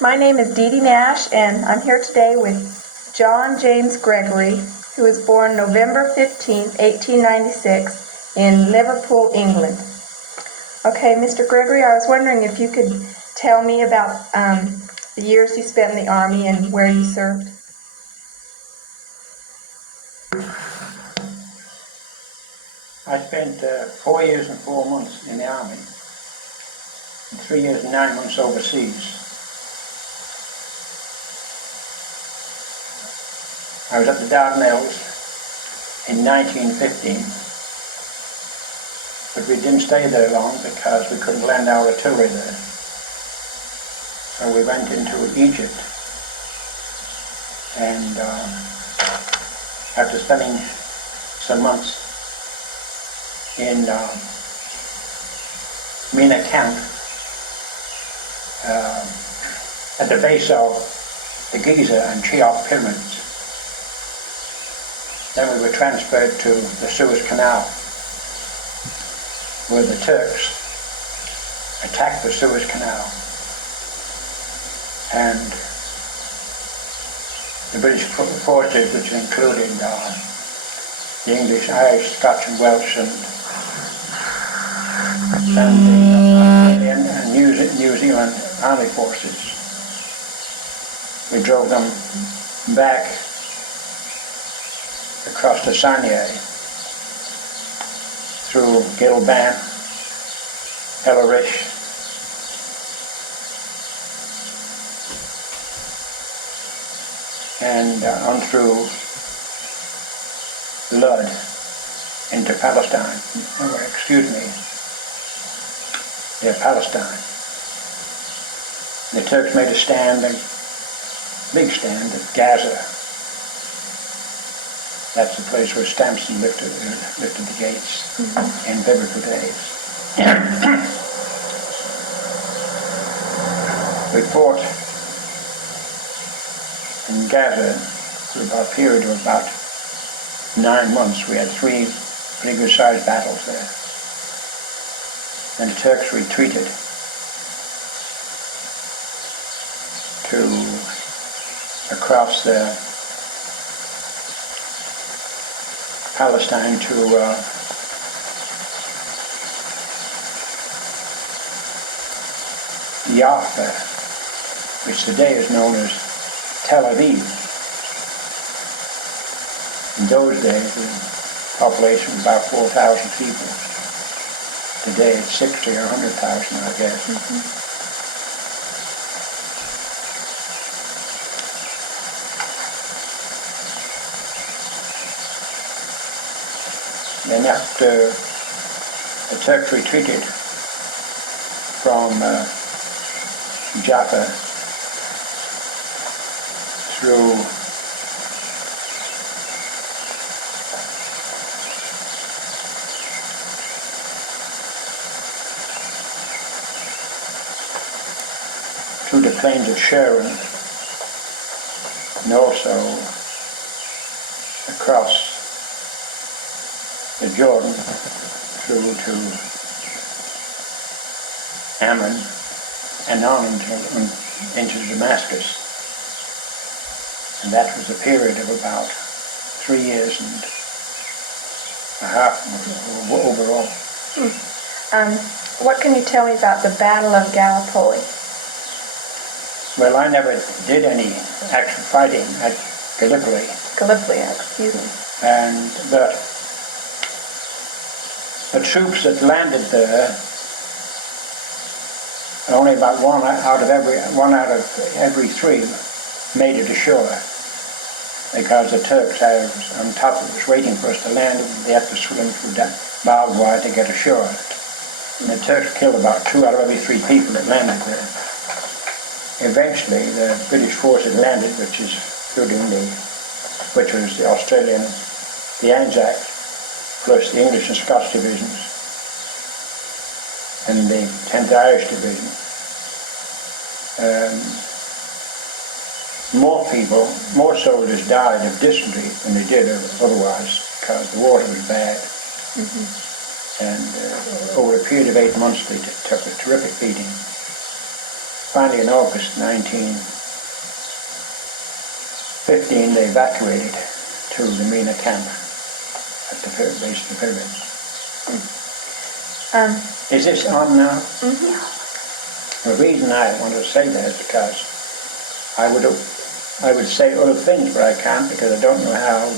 My name is Dee Dee Nash, and I'm here today with John James Gregory, who was born November 15, 1896, in Liverpool, England. Okay, Mr. Gregory, I was wondering if you could tell me about the years you spent in the Army and where you served. I spent 4 years and 4 months in the Army, and 3 years and 9 months overseas. I was at the Dardanelles in 1915, but we didn't stay there long because we couldn't land our artillery there. So we went into Egypt, and after spending some months in Mina camp at the base of the Gaza and Cheops pyramids. Then we were transferred to the Suez Canal, where the Turks attacked the Suez Canal, and the British forces, which included the English, Irish, Scotch and Welsh and the New Zealand Army forces. We drove them back across the Sinai through Gilban, El Arish, and on through Lud into Palestine. Oh, excuse me. Yeah, Palestine. The Turks made a stand, a big stand at Gaza. That's the place where Stamson lifted the gates in biblical days. We fought in Gaza for about a period of about 9 months. We had 3 pretty good sized battles there. Then the Turks retreated across the Palestine to Jaffa, which today is known as Tel Aviv. In those days, the population was about 4,000 people. Today it's 60 or 100,000, I guess. Then after the Turks retreated from Jaffa through the plains of Sharon and also across the Jordan through to Ammon and on into Damascus. And that was a period of about 3 years and a half overall. What can you tell me about the Battle of Gallipoli? Well, I never did any actual fighting at Gallipoli. Gallipoli, excuse me. And the troops that landed there, only about one out of every 3 made it ashore, because the Turks on top of us waiting for us to land. They had to swim through barbed wire to get ashore. And the Turks killed about 2 out of every 3 people that landed there. Eventually, the British forces landed, which was the Australian, the Anzac, plus the English and Scotch divisions, and the 10th Irish Division. More soldiers died of dysentery than they did otherwise, because the water was bad. And over a period of 8 months they took a terrific beating. finally in August 1915, they evacuated to the Mina camp at the base of the pyramids. Is this on now? Mm-hmm. The reason I want to say that is because I would say other things, but I can't because I don't know how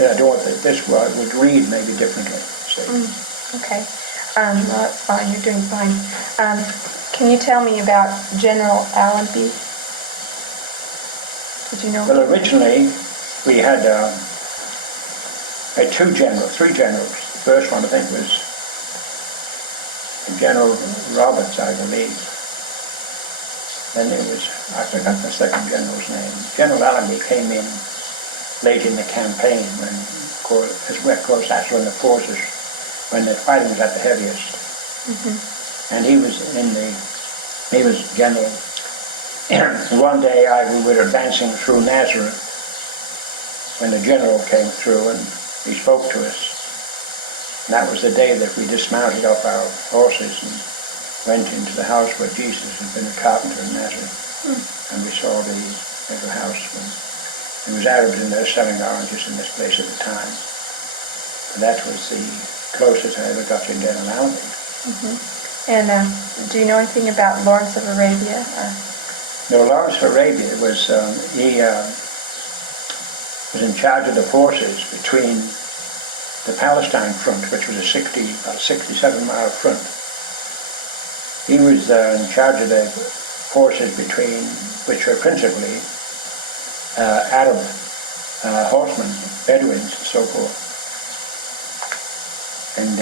I don't want that this word would read maybe differently. Okay. No, that's fine. You're doing fine. Can you tell me about General Allenby? Did you know? Well, originally we had three generals. The first one I think was General Roberts, I believe. Then there was, I forgot the second general's name. General Allenby came in late in the campaign when, of course, that's when the forces, when the fighting was at the heaviest. Mm-hmm. And he was general. One day we were advancing through Nazareth when the general came through and he spoke to us. And that was the day that we dismounted off our horses and went into the house where Jesus had been a carpenter in Nazareth. And we saw the little house. There was Arabs in there selling oranges in this place at the time. But that was the closest I ever got to General Allenby. Mm-hmm. And do you know anything about Lawrence of Arabia? No, Lawrence of Arabia was, he was in charge of the forces between the Palestine front, which was about 67-mile front. He was in charge of the forces which were principally Arab horsemen, Bedouins, and so forth. And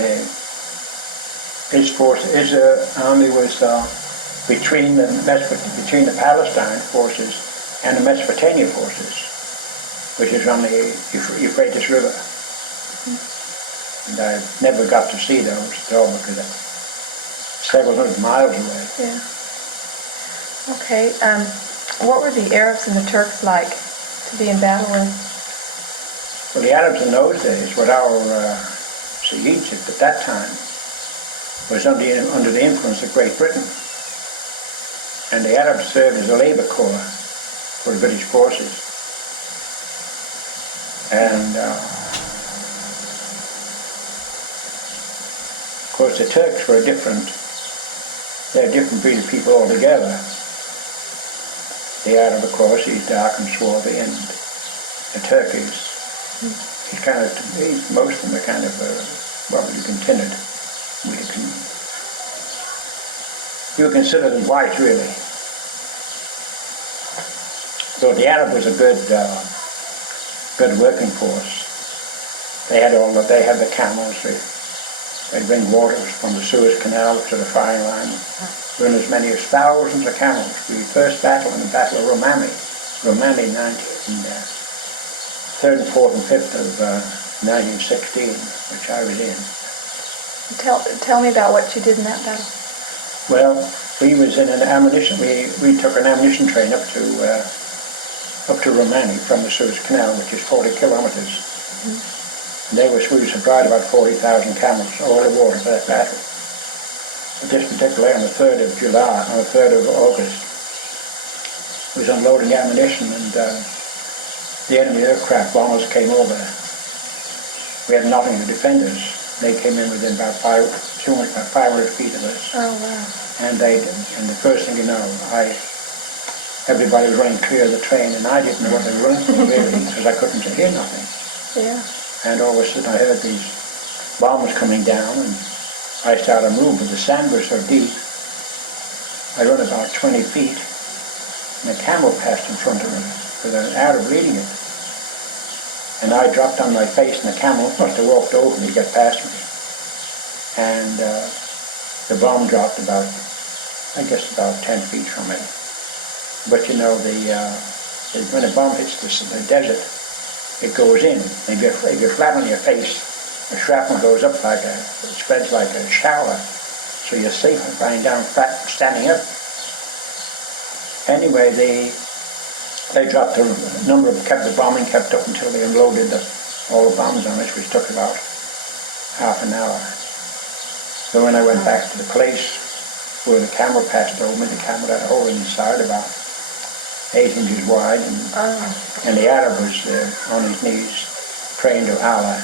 his army was between the Palestine forces and the Mesopotamia forces, which is on the Euphrates River. And I never got to see those at all because they're several hundred miles away. Yeah. Okay. What were the Arabs and the Turks like to be in battle with? Well, the Arabs in those days, what our Egypt at that time was under the influence of Great Britain. And the Arabs served as a labor corps for the British forces. And of course the Turks were they're a different breed of people altogether. The Arab, of course, he's dark and swarthy, and the Turk is, most of them are kind of, timid. You consider them white, really. So the Arab was a good working force. They had the camels. They'd bring water from the Suez Canal to the firing line. Run as many as thousands of camels. The first battle in the Battle of Romani, 3rd and 4th and 5th of 1916, which I was in. Tell me about what you did in that battle. Well, we was in an ammunition. We took an ammunition train up to Romani from the Suez Canal, which is 40 kilometers. Mm-hmm. And we supplied about 40,000 camels, all the water for that battle. But this particular, on the 3rd of August, was unloading ammunition, and the enemy aircraft bombers came over. We had nothing to defend us. They came in within about 500 feet of us. Oh, wow. And the first thing you know, everybody was running clear of the train, and I didn't know what they were running for, really, because I couldn't hear nothing. Yeah. And all of a sudden I heard these bombs coming down, and I started to move, but the sand was so deep. I run about 20 feet, and a camel passed in front of me with an Arab leading it. And I dropped on my face, and the camel must have walked over me to get past me. And the bomb dropped about 10 feet from me. But you know, when a bomb hits the desert, it goes in. If you're flat on your face, the shrapnel goes up it spreads like a shower. So you're safe lying down flat, standing up. Anyway, they dropped the bombing kept up until they unloaded all the bombs on us, which took about half an hour. So when I went back to the place, where the camel passed over me. The camel had a hole in his side about 8 inches wide, and the Arab was on his knees praying to Allah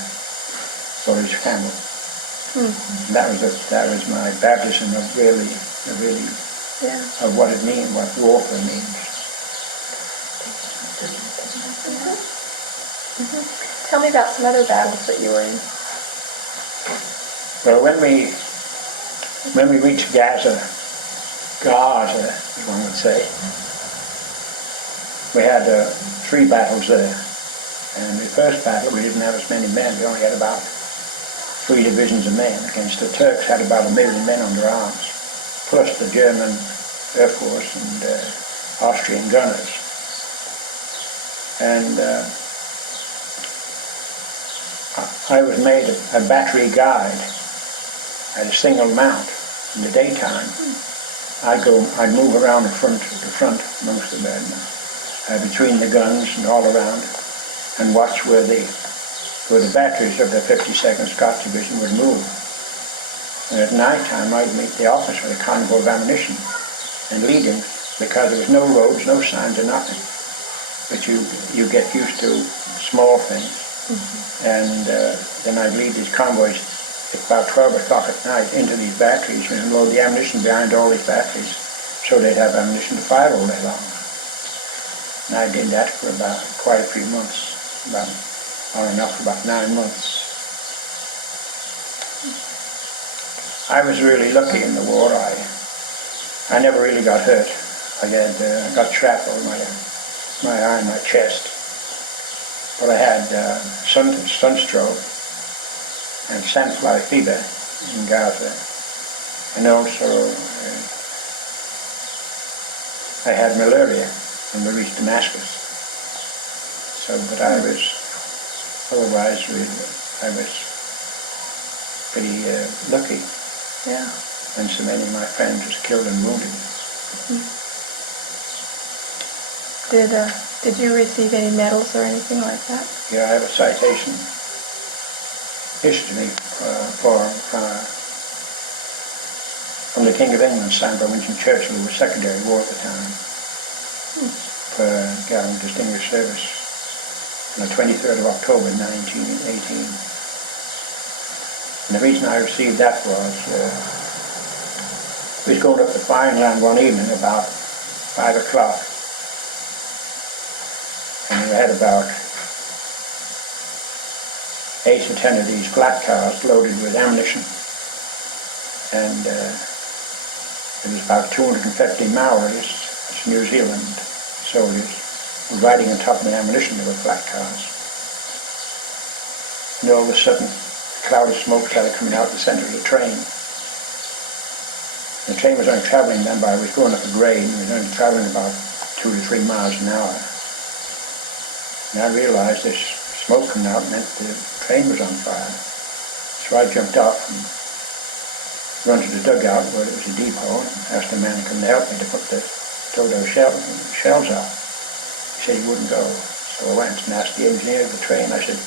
for his camel. That was my baptism of really of what it means, what warfare means. Tell me about some other battles that you were in. Well, when we reached Gaza, as one would say, we had 3 battles there. And the first battle, we didn't have as many men. We only had about 3 divisions of men. Against the Turks, had about 1 million men under arms, plus the German Air Force and Austrian gunners. And I was made a battery guide at a single mount in the daytime. I'd move around the front amongst the men, between the guns and all around, and watch where the batteries of the 52nd Scots Division would move. And at night time I'd meet the officer of the convoy of ammunition and lead him, because there was no roads, no signs, or nothing. But you get used to small things. And then I'd lead these convoys at about 12 o'clock at night into these batteries and load the ammunition behind all these batteries so they'd have ammunition to fire all day long. And I did that for about quite a few months, on and off for about 9 months. I was really lucky in the war. I never really got hurt. I got shrapnel in my arm, my chest. But I had sunstroke and sandfly fever in Gaza. And also I had malaria when we reached Damascus. But otherwise I was pretty lucky. Yeah. And so many of my friends was killed and wounded. Did you receive any medals or anything like that? Yeah, I have a citation issued to me from the King of England, signed by Winston Churchill, who was Secretary of War at the time, for distinguished service on the 23rd of October 1918. And the reason I received that was we was going up the firing line one evening about 5 o'clock. And we had about 8 or 10 of these flat cars loaded with ammunition. And it was about 250 Maoris, that's New Zealand soldiers, were riding on top of the ammunition. They were flat cars. And all of a sudden, a cloud of smoke started coming out the center of the train. The train was only traveling then we was going up a grade, and we was only traveling about 2 to 3 miles an hour. And I realized this smoke coming out meant the train was on fire. So I jumped off and run to the dugout where it was a depot and asked the man to come to help me to put those shells out. He said he wouldn't go. So I went and asked the engineer of the train. I said,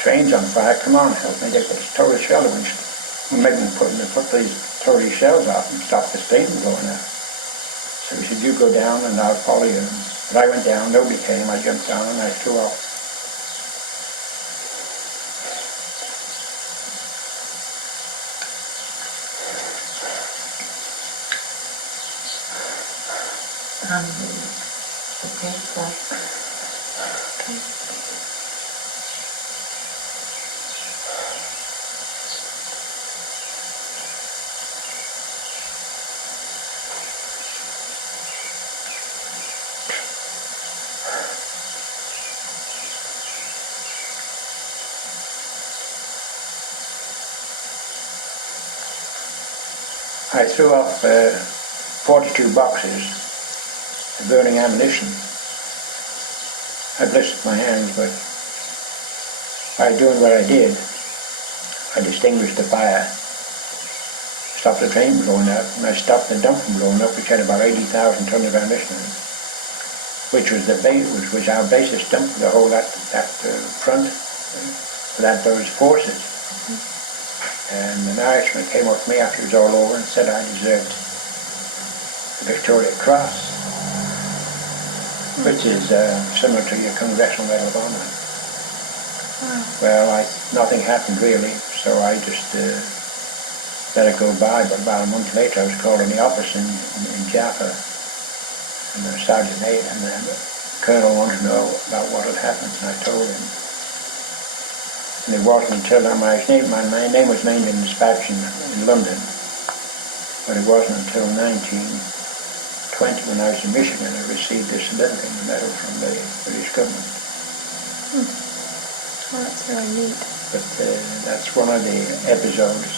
"Train's on fire, come on, help me. They put this total shell out. We're making them put these total shells out and stop this train from going out." So he said, "You go down and I'll follow you." But I went down, nobody came. I jumped down and I flew off. Okay, bye. Okay. I threw off 42 boxes of burning ammunition. I blistered my hands, but by doing what I did, I distinguished the fire, stopped the train from blowing up, and I stopped the dump from blowing up, which had about 80,000 tons of ammunition in it, which was our basest dump for the whole that front for those forces. And an Irishman came up to me after it was all over and said I deserved the Victoria Cross, which is similar to your Congressional Medal of Honor. Well, nothing happened really, so I just let it go by, but about a month later I was called in the office in Jaffa, and the Sergeant Major, and the Colonel wanted to know about what had happened, and I told him. And it wasn't until my name was named in the dispatch in London, but it wasn't until 1920 when I was in Michigan I received this certificate and the medal from the British government. Well, that's really neat. But that's one of the episodes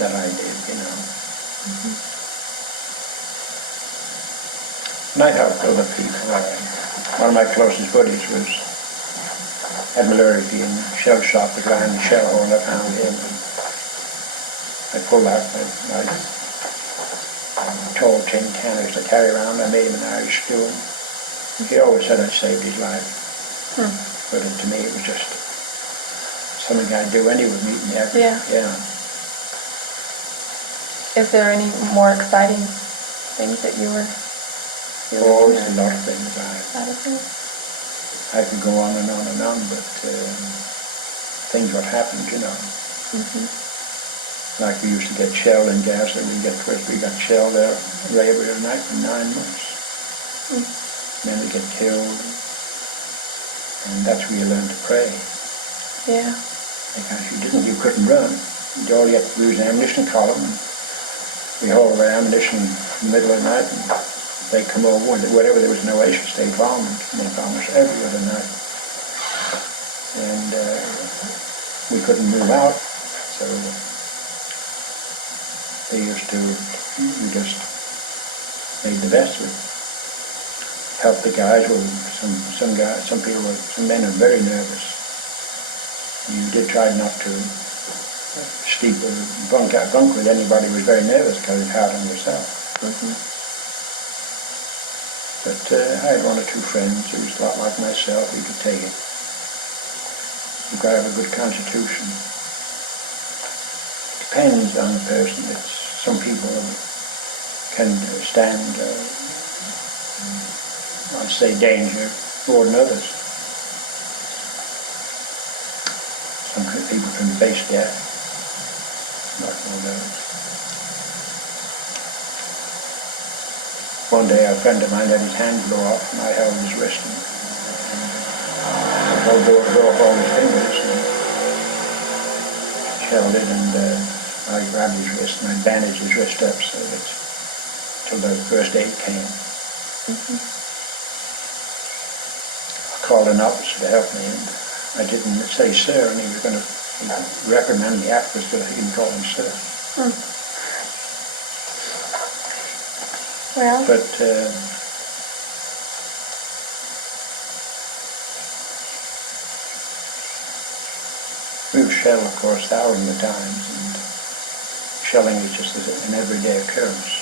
that I did, you know. And I helped other people. One of my closest buddies had malaria and shell shocked the guy in the shell hole, and I found him. I pulled out my tall tin canners to carry around. I made him an Irish stew. He always said I saved his life. But to me it was just something I'd do anyway, meeting every. Yeah. Is there any more exciting things that you were doing? Oh, there's a lot of things. I could go on and on and on, but things what happened, you know. Like we used to get shelled in Gaza, we got shelled there every night for 9 months. And then we get killed, and that's where you learn to pray. Yeah. Because you couldn't run. All you had to do was an ammunition column. We hauled our ammunition in the middle of the night, and they come over, wherever there was an oasis, they bombed, and they bombed us every other night. And we couldn't move out, so we just made the best of it. Helped the guys. Some men are very nervous. You did try not to sleep or bunk with anybody who was very nervous because it's hard on yourself. But I had one or two friends who was a lot like myself. You could take it. You've got to have a good constitution. Depends on the person. Some people can stand, I'd say, danger more than others. Some people can face death, not all those. One day a friend of mine had his hand blow off, and I held his wrist, and I blew off all his fingers, and held it, and I grabbed his wrist and I bandaged his wrist up so that till the first aid came. I called an officer to help me, and I didn't say sir, and he was going to reprimand me afterwards, but he didn't call him sir. Well. But we were shelled, of course, thousands of times, and shelling is just an everyday occurrence.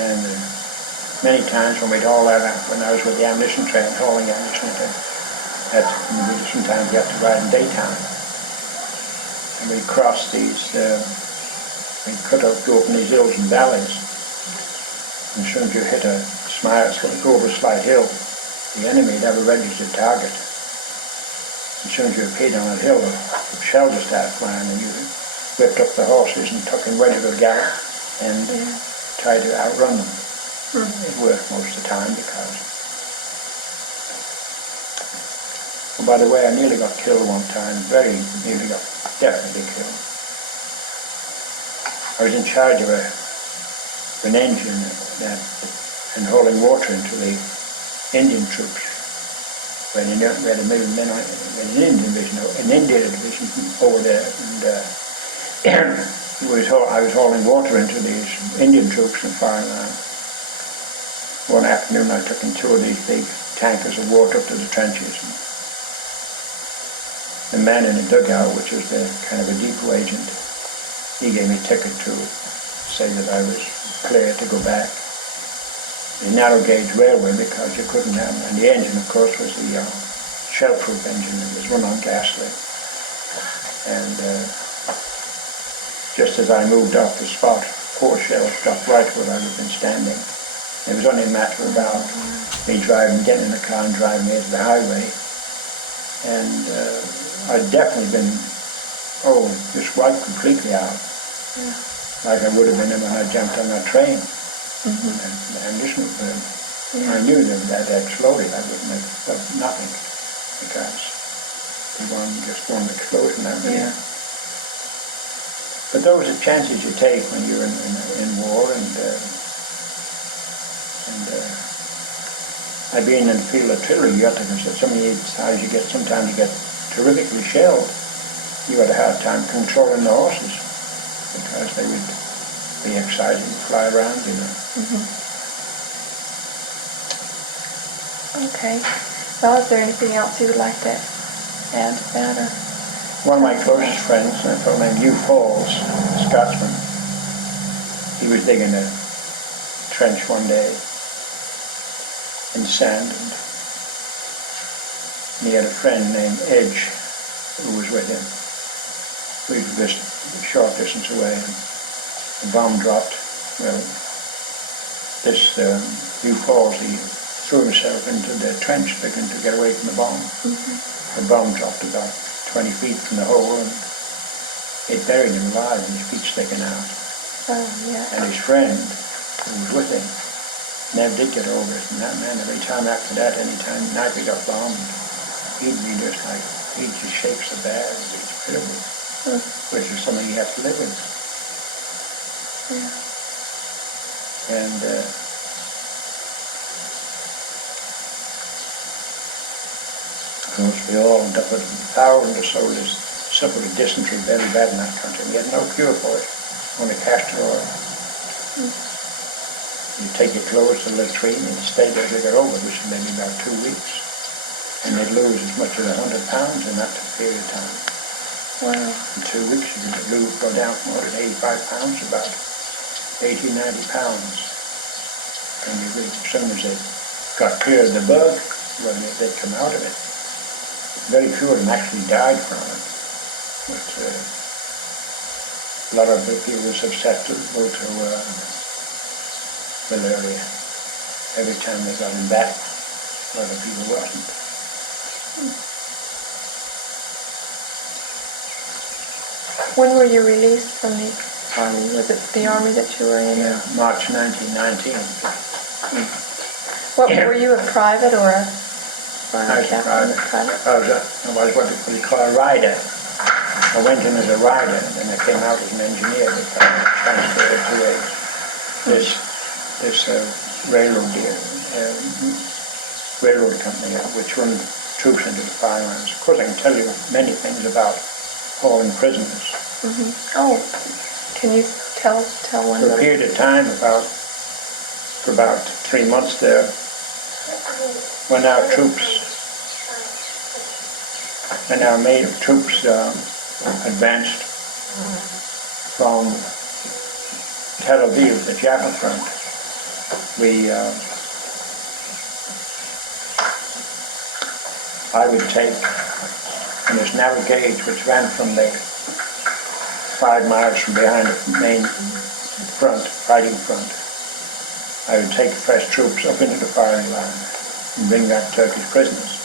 And many times when we'd haul that out, when I was with the ammunition train, hauling ammunition, sometimes you have to ride in daytime. And we'd cross these, we'd go open these hills and valleys. And as soon as you hit go over a slight hill, the enemy would have a registered target. As soon as you appeared on that hill, the shells would start flying, and you whipped up the horses and took them ready to gallop and tried to outrun them. It worked most of the time because... Well, by the way, I nearly got killed one time, definitely killed. I was in charge of an engine and hauling water into the Indian troops. We had an Indian division over there, and I was hauling water into these Indian troops and firing around. One afternoon I took in 2 of these big tankers of water up to the trenches. And the man in the dugout, which was the kind of a depot agent, he gave me a ticket to say that I was clear to go back. The narrow gauge railway, because you couldn't have, and the engine, of course, was the shell-proof engine. It was run on gasoline. And just as I moved off the spot, 4 shells dropped right where I had been standing. It was only a matter about me getting in the car and driving me to the highway. And I'd definitely been, just wiped completely out. Yeah. Like I would have been when I jumped on that train. And the ammunition would burn. Yeah. I knew that exploded. I wouldn't have felt nothing because it wasn't just one explosion out there. Yeah. But those are chances you take when you're in war, and I've been in the field of artillery. You have to consider sometimes you get terrifically shelled. You had a hard time controlling the horses because they would be excited and fly around, you know. Okay. Well, is there anything else you would like to add to that? Or? One of my closest friends, a fellow named Hugh Falls, a Scotsman, he was digging a trench one day in sand, and he had a friend named Edge who was with him. We were just a short distance away, and the bomb dropped. Well, this Hugh Falls, he threw himself into the trench looking to get away from the bomb. The bomb dropped about 20 feet from the hole, and it buried him alive, and his feet sticking out. Oh, yeah. And his friend, who was with him, never did get over it. And that man, every time after that, any time night we got bombed, he'd be just like, he just shakes the bed. It's pitiful. Which is something you have to live with. Yeah. And of course, we all, thousands or soldiers suffered a dysentery very bad in that country. We had no cure for it, only castor oil. You take your clothes to the latrine and stay there till you get over it, which is maybe about 2 weeks. And they'd lose as much as 100 pounds in that period of time. Wow. In 2 weeks, you could go down from 185 pounds to about 80, 90 pounds. And as soon as they got clear of the bug, well, they'd come out of it. Very few of them actually died from it. But a lot of the people were susceptible to malaria. Every time they got in back, a lot of people wasn't. When were you released from the Army? Was it the Army that you were in? Yeah, March 1919. What, were you a private or a I was a captain? private. I was what they call a rider. I went in as a rider, and then I came out as an engineer because I transferred to this railroad company which run troops into the fire lines. Of course, I can tell you many things about hauling prisoners. Oh, can you tell one For of a them? period of time, for about 3 months there, when our main troops advanced from Tel Aviv, the Jaffa front, I would take in this narrow gauge which ran from the 5 miles from behind the main front, fighting front. I would take fresh troops up into the firing line and bring back Turkish prisoners.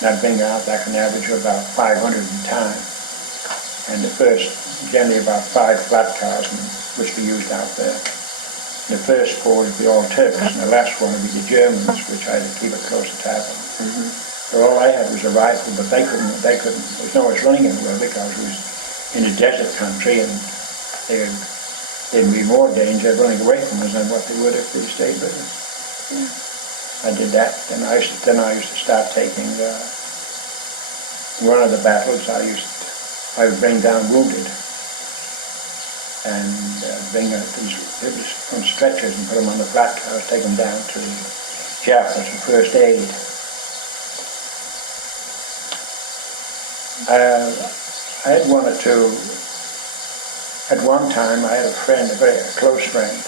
And I'd bring out back an average of about 500 at a time. And the first, generally about 5 flat cars, which we used out there. The first 4 would be all Turks, and the last one would be the Germans, which I had to keep a closer tab on. So all I had was a rifle, but they couldn't, there was no one running anywhere because it was in a desert country, and there'd be more danger running away from us than what they would if they stayed with us. I did that. Then I used to start taking one of the battles. I would bring down wounded and bring these from stretchers and put them on the flat cars, take them down to the Jaffa for first aid. I had one or two. At one time, I had a friend, a very close friend,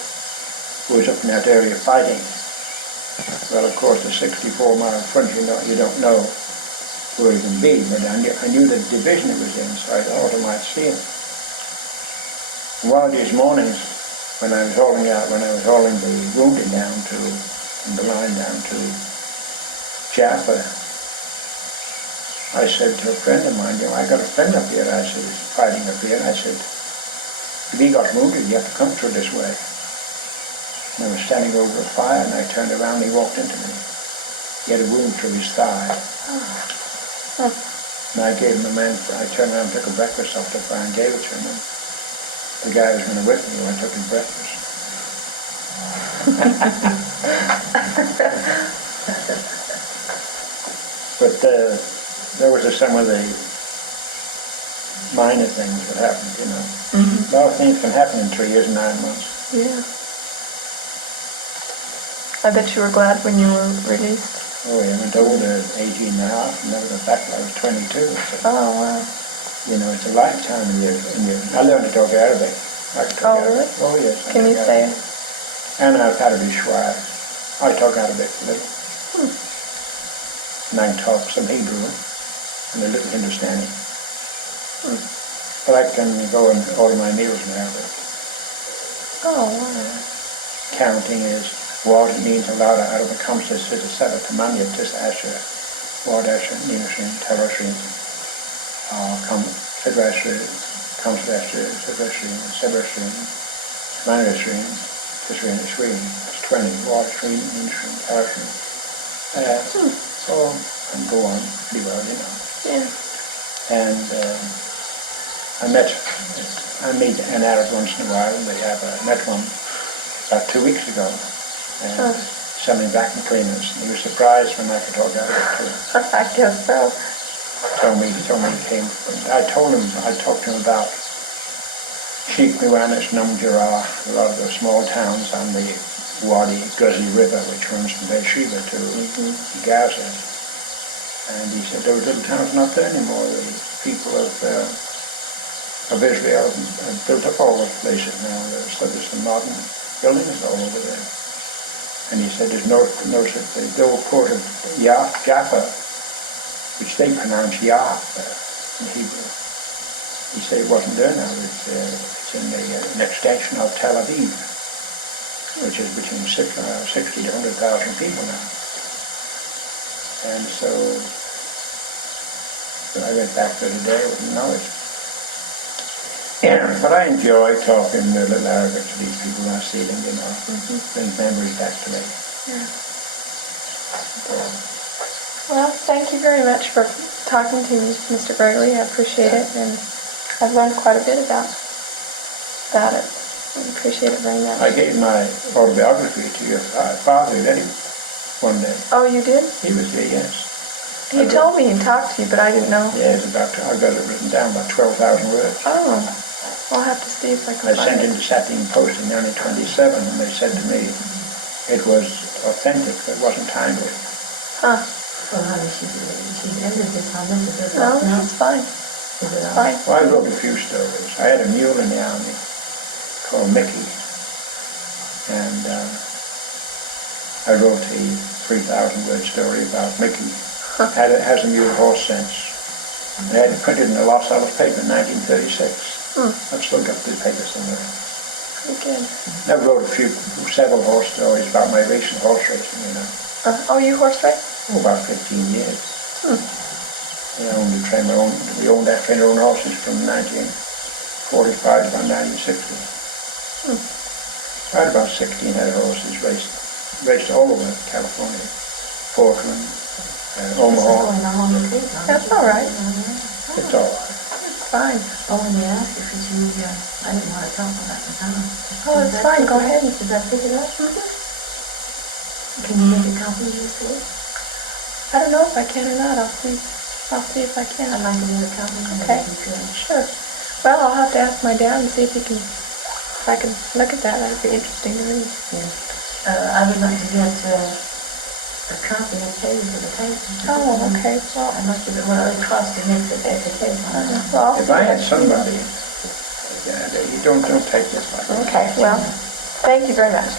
who was up in that area fighting. Well, of course, the 64-mile front, you don't know where he can be, but I knew the division he was in, so I thought I might see him. One of these mornings, when I was hauling the wounded down from the line down to Jaffa, I said to a friend of mine, I got a friend up here, I said, he's fighting up here. I said, if he got wounded, you have to come through this way. And I was standing over a fire, and I turned around, and he walked into me. He had a wound through his thigh. And I gave him I turned around and took a breakfast off the fire and gave it to him. And the guy was going to whip me when I took his breakfast. But those are some of the minor things that happened, you know. A lot of things can happen in 3 years and 9 months. Yeah. I bet you were glad when you were released. Oh yeah, I went over to 18 and a half and never got back till I was 22. So, Oh, wow. you know, it's a lifetime in you. I learned to talk Arabic. I can talk Arabic. Really? Oh yes. Can you say it? And I've had a bishwar. I talk Arabic a little. And I can talk some Hebrew and a little Hindustani. But I can go and order my meals in Arabic. Oh, wow. Counting is what it means a lot out of the Kamsa to the Sabbath Tamanya to Asher, Ward Asher, Ninashin, Tarashin, Sidrashin, Kamsa Asher, Sidrashin, Sebrashin, Manashin, Tisrin, Shrin. It's 20. Ward, Shrin, Ninashin, Tarashin. So, and go on pretty well, you know. Yeah. And I meet an Arab once in a while. I met one about 2 weeks ago, and selling vacuum cleaners. And he was surprised when I could talk Arabic to him. I guess so. He told me he came from. I talked to him about Sheikh Nuanis, Numjara, a lot of the small towns on the Wadi Ghazi River, which runs from Beersheba to Gaza. And he said those little towns are not there anymore. The people of Israel have built up all those places now. So there's some modern buildings all over there. And he said there's the old port of Jaffa, which they pronounce Yaf in Hebrew. He said it wasn't there now. It's in an extension of Tel Aviv, which is between 60 to 100,000 people now. And so I went back there today with knowledge. But I enjoy talking a little Arabic to these people when I see them, you know. Brings memories back to me. Yeah. Well, thank you very much for talking to me, Mr. Gregory. I appreciate it, and I've learned quite a bit about it. I appreciate it very much. I gave my autobiography to your father, read him one day. Oh, you did? He was here, yes. He told me he talked to you, but I didn't know. Yeah, I've got it written down, about 12,000 words. Oh, I'll have to see if I can I find sent it. it to Satin Post in 1927, and they said to me it was authentic, but it wasn't timely. Huh. Well, honey, she's ended this on this. No, it's fine. Is it It's all? fine. Well, I wrote a few stories. I had a mule in the army called Mickey, and I wrote a 3,000-word story about Mickey. Has a mule horse sense. I had it printed in the Los Alamos paper in 1936. I've still got the paper somewhere. Pretty good. I wrote several horse stories about my racing, horse racing, you know. Oh, you horse race? Oh, about 15 years. I owned the train. We owned that train, our own horses from 1945 to about 1960. I had about 16 head of horses raced all over California, Portland, Omaha. That's all right. It's all right. It's fine. Oh, and they asked if you, I didn't want to talk about the time. Oh, it's fine. Go ahead. Did that pick it up? Can you make a copy of this, please? I don't know if I can or not. I'll see if I can. I'd like to make a copy of it Okay. if you could. Sure. Well, I'll have to ask my dad and see if I can look at that. That'd be interesting to read. Yeah. I would like to get a copy of page of the tape. Oh, okay. Well, I'd like to get what it costs to make the tape on it. well, I'll If see I what had can do. somebody, you don't take this like that. Okay. Well, thank you very much.